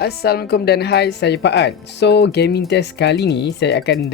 Assalamualaikum dan hai, saya Pak An. So, gaming test kali ni saya akan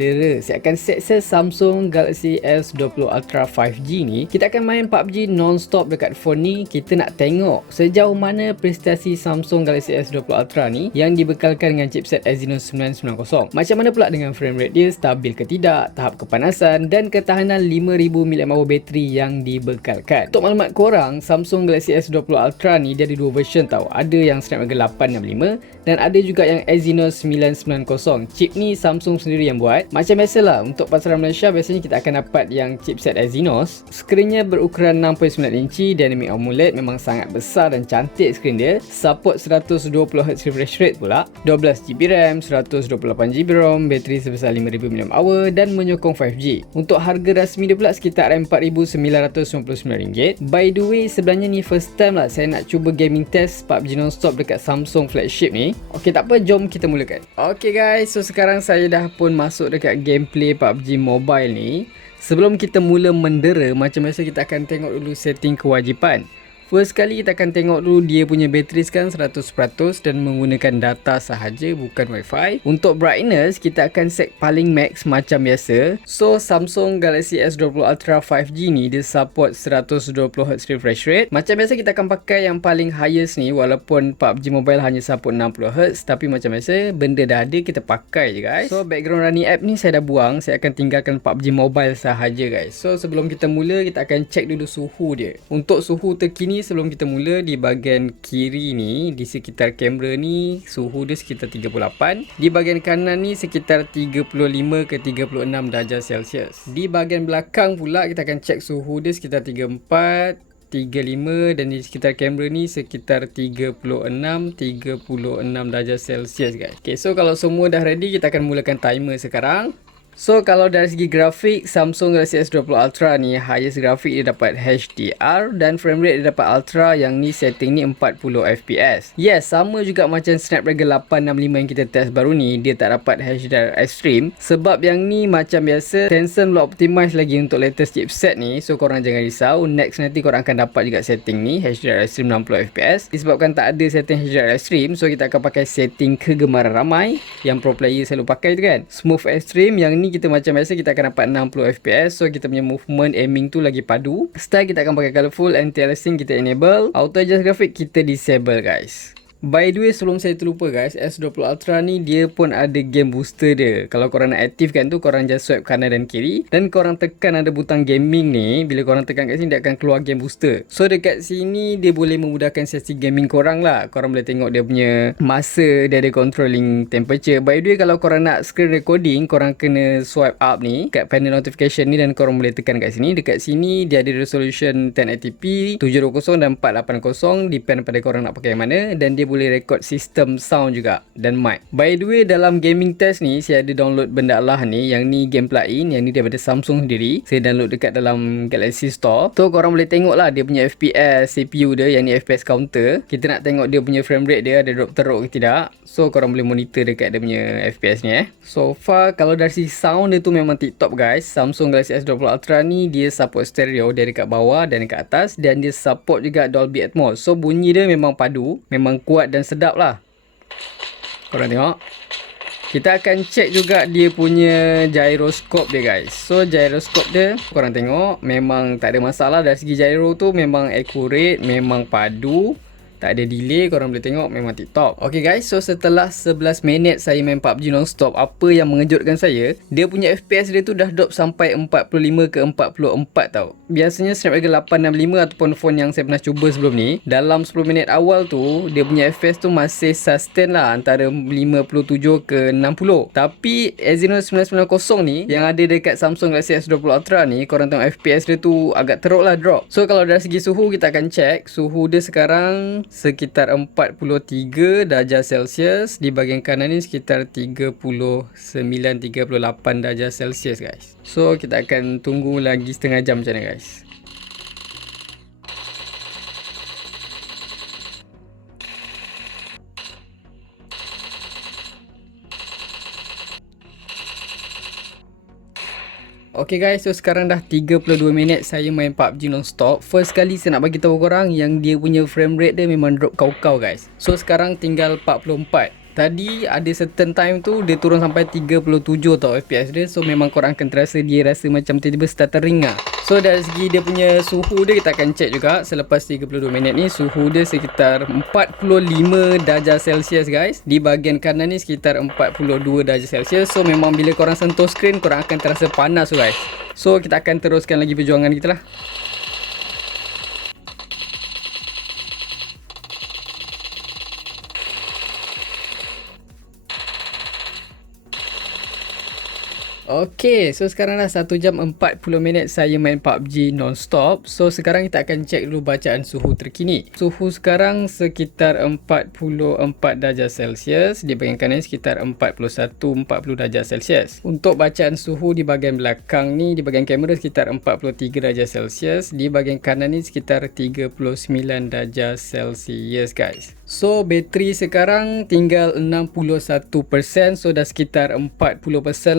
set Samsung Galaxy S20 Ultra 5G ni. Kita akan main PUBG non-stop dekat phone ni. Kita nak tengok sejauh mana prestasi Samsung Galaxy S20 Ultra ni yang dibekalkan dengan chipset Exynos 990. Macam mana pula dengan frame rate dia, stabil ke tidak, tahap kepanasan dan ketahanan 5000 mAh bateri yang dibekalkan. Untuk maklumat korang, Samsung Galaxy S20 Ultra ni dia ada dua version tau. Ada yang Snapdragon 865 dan ada juga yang Exynos 990. Chip ni Samsung sendiri yang buat. Macam biasalah, untuk pasaran Malaysia biasanya kita akan dapat yang chipset Exynos. Skrinnya berukuran 6.9 inci, Dynamic AMOLED, memang sangat besar dan cantik skrin dia. Support 120Hz refresh rate pula, 12GB RAM, 128GB ROM, bateri sebesar 5000 mAh dan menyokong 5G. Untuk harga rasmi dia pula sekitar RM4,999. By the way, sebenarnya ni first time lah saya nak cuba gaming test PUBG non-stop dekat Samsung flagship ni. Okey, tak apa, jom kita mulakan. Okey guys, so sekarang saya dah pun masuk dekat gameplay PUBG Mobile ni. Sebelum kita mula mendera, macam biasa kita akan tengok dulu setting kewajipan. First kali kita akan tengok dulu dia punya bateri sekarang 100% dan menggunakan data sahaja, bukan wifi. Untuk brightness kita akan set paling max macam biasa. So Samsung Galaxy S20 Ultra 5G ni dia support 120Hz refresh rate. Macam biasa kita akan pakai yang paling highest ni, walaupun PUBG Mobile hanya support 60Hz, tapi macam biasa benda dah ada kita pakai je guys. So background running app ni saya dah buang, saya akan tinggalkan PUBG Mobile sahaja guys. So sebelum kita mula kita akan check dulu suhu dia. Untuk suhu terkini sebelum kita mula, di bahagian kiri ni di sekitar kamera ni suhu dia sekitar 38, di bahagian kanan ni sekitar 35 ke 36 darjah Celsius. Di bahagian belakang pula kita akan check suhu dia sekitar 34, 35 dan di sekitar kamera ni sekitar 36 darjah Celsius guys. Okay, so kalau semua dah ready kita akan mulakan timer sekarang. So kalau dari segi grafik, Samsung Galaxy S20 Ultra ni highest grafik dia dapat HDR dan frame rate dia dapat Ultra, yang ni setting ni 40fps. Yes, sama juga macam Snapdragon 865 yang kita test baru ni, dia tak dapat HDR Extreme sebab yang ni macam biasa Tencent belum optimize lagi untuk latest chipset ni. So korang jangan risau, next nanti korang akan dapat juga setting ni HDR Extreme 60fps. Disebabkan tak ada setting HDR Extreme, so kita akan pakai setting kegemaran ramai yang pro player selalu pakai tu kan, Smooth Extreme. Yang ni kita macam biasa kita akan dapat 60fps, so kita punya movement aiming tu lagi padu. Style kita akan pakai colorful, anti-aliasing kita enable, auto adjust graphic kita disable guys. By the way, sebelum saya terlupa guys, S20 Ultra ni dia pun ada game booster dia. Kalau korang nak aktifkan tu, korang just swipe kanan dan kiri dan korang tekan ada butang gaming ni. Bila korang tekan kat sini dia akan keluar game booster. So dekat sini dia boleh memudahkan sesi gaming korang lah. Korang boleh tengok dia punya masa, dia ada controlling temperature. By the way, kalau korang nak screen recording, korang kena swipe up ni kat panel notification ni dan korang boleh tekan kat sini. Dekat sini dia ada resolution 1080p, 720 dan 480, depend pada korang nak pakai yang mana, dan dia boleh record sistem sound juga dan mic. By the way, dalam gaming test ni saya ada download benda lah ni. Yang ni game plugin, yang ni daripada Samsung sendiri. Saya download dekat dalam Galaxy Store. So korang boleh tengok lah dia punya FPS CPU dia, yang ni FPS counter. Kita nak tengok dia punya frame rate dia ada drop teruk ke tidak. So korang boleh monitor dekat dia punya FPS ni So far kalau dari sisi sound dia tu memang tip top guys. Samsung Galaxy S20 Ultra ni dia support stereo dari dekat bawah dan dekat atas, dan dia support juga Dolby Atmos. So bunyi dia memang padu, memang kuat dan sedap lah. Korang tengok. Kita akan check juga dia punya gyroscope dia guys. So gyroscope dia korang tengok memang tak ada masalah. Dari segi gyro tu memang accurate, memang padu, tak ada delay. Korang boleh tengok memang tip top. Okay guys, so setelah 11 minit saya main PUBG non-stop, apa yang mengejutkan saya, dia punya FPS dia tu dah drop sampai 45 ke 44 tau. Biasanya Snapdragon 865 ataupun phone yang saya pernah cuba sebelum ni, dalam 10 minit awal tu dia punya FPS tu masih sustain lah antara 57 ke 60. Tapi Exynos 990 ni yang ada dekat Samsung Galaxy S20 Ultra ni, korang tengok FPS dia tu agak teruk lah drop. So kalau dari segi suhu kita akan check. Suhu dia sekarang sekitar 43 darjah Celsius. Di bahagian kanan ni sekitar 39-38 darjah Celsius guys. So kita akan tunggu lagi setengah jam macam mana guys. Okay guys, so sekarang dah 32 minit saya main PUBG non-stop. First kali saya nak bagi tahu korang yang dia punya frame rate dia memang drop kau-kau guys. So sekarang tinggal 44. Tadi ada certain time tu dia turun sampai 37 tau FPS dia. So memang korang akan terasa dia rasa macam tiba-tiba stuttering lah. So dari segi dia punya suhu dia, kita akan check juga. Selepas 32 minit ni suhu dia sekitar 45 darjah Celsius guys. Di bahagian kanan ni sekitar 42 darjah Celsius. So memang bila korang sentuh skrin, korang akan terasa panas tu guys. So kita akan teruskan lagi perjuangan kita lah. Okay, so sekarang dah 1 jam 40 minit saya main PUBG non-stop. So sekarang kita akan check dulu bacaan suhu terkini. Suhu sekarang sekitar 44 darjah Celsius. Di bahagian kanan sekitar 41-40 darjah Celsius. Untuk bacaan suhu di bahagian belakang ni, di bahagian kamera sekitar 43 darjah Celsius. Di bahagian kanan ni sekitar 39 darjah Celsius guys. So bateri sekarang tinggal 61%. So dah sekitar 40%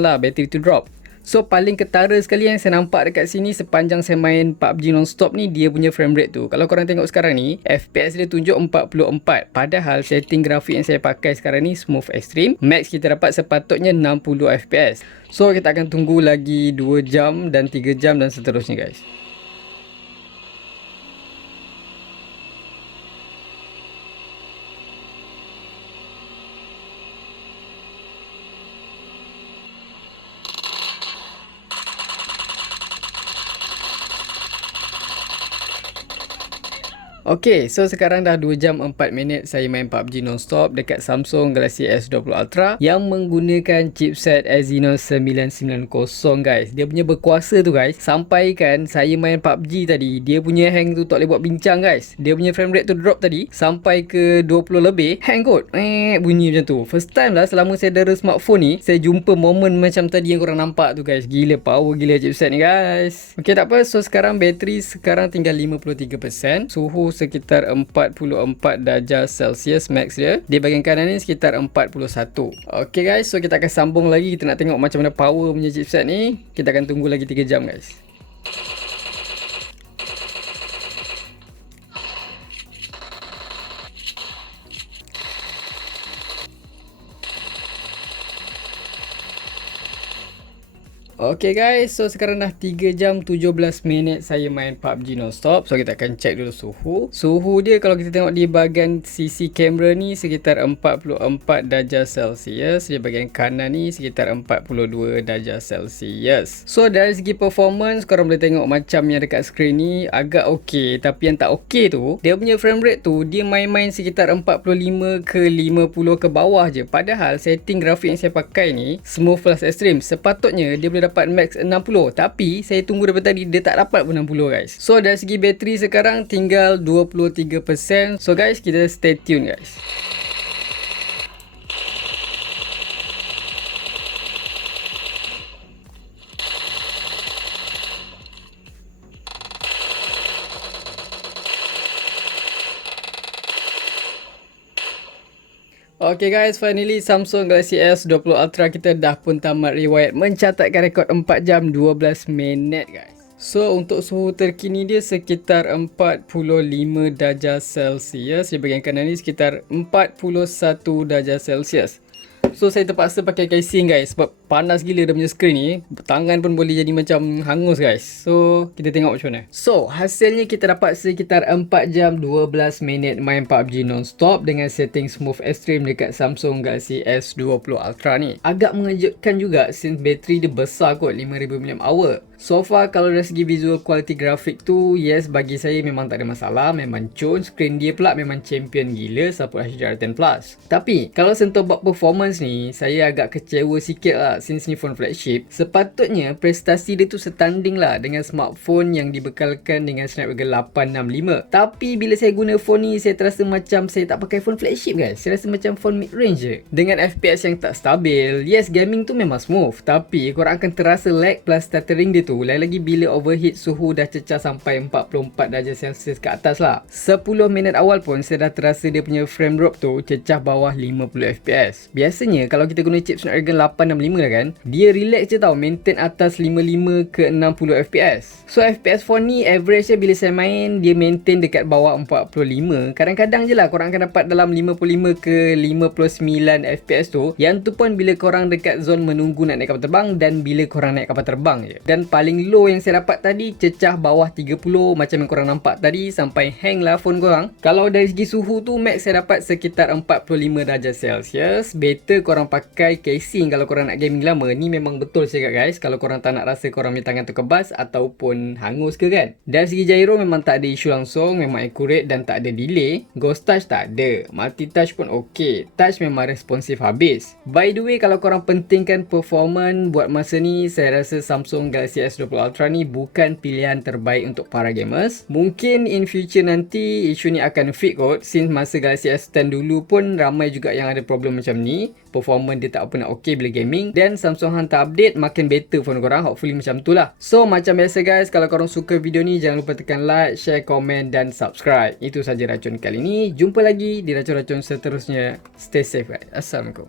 lah bateri tu drop. So paling ketara sekali yang saya nampak dekat sini sepanjang saya main PUBG non-stop ni, dia punya frame rate tu. Kalau korang tengok sekarang ni, FPS dia tunjuk 44. Padahal setting grafik yang saya pakai sekarang ni Smooth Extreme. Max kita dapat sepatutnya 60 FPS. So kita akan tunggu lagi 2 jam dan 3 jam dan seterusnya guys. Okay, so sekarang dah 2 jam 4 minit saya main PUBG non-stop dekat Samsung Galaxy S20 Ultra yang menggunakan chipset Exynos 990 guys. Dia punya berkuasa tu guys, sampai kan saya main PUBG tadi, dia punya hang tu tak boleh buat bincang guys. Dia punya frame rate tu drop tadi sampai ke 20 lebih, hang kot. Bunyi macam tu. First time lah selama saya dara smartphone ni, saya jumpa momen macam tadi yang korang nampak tu guys. Gila, power gila chipset ni guys. Okay, tak apa. So sekarang bateri sekarang tinggal 53%. Suhu sekitar 44 darjah Celsius max dia. Di bahagian kanan ni sekitar 41. Okay guys, so kita akan sambung lagi. Kita nak tengok macam mana power punya chipset ni. Kita akan tunggu lagi 3 jam guys. Okay guys, so sekarang dah 3 jam 17 minit saya main PUBG non-stop. So kita akan check dulu suhu. Suhu dia kalau kita tengok di bahagian sisi kamera ni sekitar 44 darjah Celsius. Di bahagian kanan ni sekitar 42 darjah Celsius. So dari segi performance, korang boleh tengok macam yang dekat screen ni agak okay. Tapi yang tak okay tu, dia punya frame rate tu dia main-main sekitar 45 ke 50 ke bawah je. Padahal setting grafik yang saya pakai ni Smooth plus Extreme, sepatutnya dia boleh dapat max 60, tapi saya tunggu daripada tadi dia tak dapat pun 60 guys. So dari segi bateri sekarang tinggal 23%. So guys, kita stay tune guys. Okay guys, finally Samsung Galaxy S20 Ultra kita dah pun tamat riwayat mencatatkan rekod 4 jam 12 minit guys. So untuk suhu terkini dia sekitar 45 darjah Celsius. Di bahagian kanan ni sekitar 41 darjah Celsius. So saya terpaksa pakai casing guys sebab panas gila dia punya screen ni. Tangan pun boleh jadi macam hangus guys. So kita tengok macam mana. So hasilnya kita dapat sekitar 4 jam 12 minit main PUBG non-stop dengan setting Smooth Extreme dekat Samsung Galaxy S20 Ultra ni. Agak mengejutkan juga since bateri dia besar kot, 5000 mAh. So far kalau dari segi visual quality grafik tu, yes, bagi saya memang tak ada masalah. Memang cun. Screen dia pula memang champion gila, support HDR10+. Tapi kalau sentuh bab performance ni, saya agak kecewa sikit lah since ni phone flagship. Sepatutnya prestasi dia tu setanding lah dengan smartphone yang dibekalkan dengan Snapdragon 865. Tapi bila saya guna phone ni, saya terasa macam saya tak pakai phone flagship guys. Saya rasa macam phone mid-range je. Dengan FPS yang tak stabil, yes, gaming tu memang smooth, tapi korang akan terasa lag plus stuttering dia tu, lagi-lagi bila overheat suhu dah cecah sampai 44 darjah Celsius ke atas lah. 10 minit awal pun saya dah terasa dia punya frame drop tu cecah bawah 50 FPS. Biasanya kalau kita guna chip Snapdragon 865 lah kan, dia relax je tau maintain atas 55 ke 60 FPS. So FPS phone ni average dia bila saya main dia maintain dekat bawah 45. Kadang-kadang je lah korang akan dapat dalam 55 ke 59 FPS tu. Yang tu pun bila korang dekat zone menunggu nak naik kapal terbang dan bila korang naik kapal terbang je. Dan paling low yang saya dapat tadi cecah bawah 30 macam yang korang nampak tadi, sampai hang lah phone korang. Kalau dari segi suhu tu max saya dapat sekitar 45 darjah Celsius. Better korang pakai casing kalau korang nak gaming lama. Ni memang betul saya cakap guys, kalau korang tak nak rasa korang punya tangan tu kebas ataupun hangus ke kan. Dari segi gyro memang tak ada isu langsung, memang accurate dan tak ada delay. Ghost touch tak ada, multi touch pun ok, touch memang responsif habis. By the way, kalau korang pentingkan performance buat masa ni, saya rasa Samsung Galaxy S20 Ultra ni bukan pilihan terbaik untuk para gamers. Mungkin in future nanti isu ni akan fix kot, since masa Galaxy S10 dulu pun ramai juga yang ada problem macam ni. Performance dia tak pernah ok bila gaming, dan Samsung hantar update makin better phone korang, hopefully macam tu lah. So macam biasa guys, kalau korang suka video ni jangan lupa tekan like, share, komen dan subscribe. Itu saja racun kali ni. Jumpa lagi di racun-racun seterusnya. Stay safe guys. Assalamualaikum.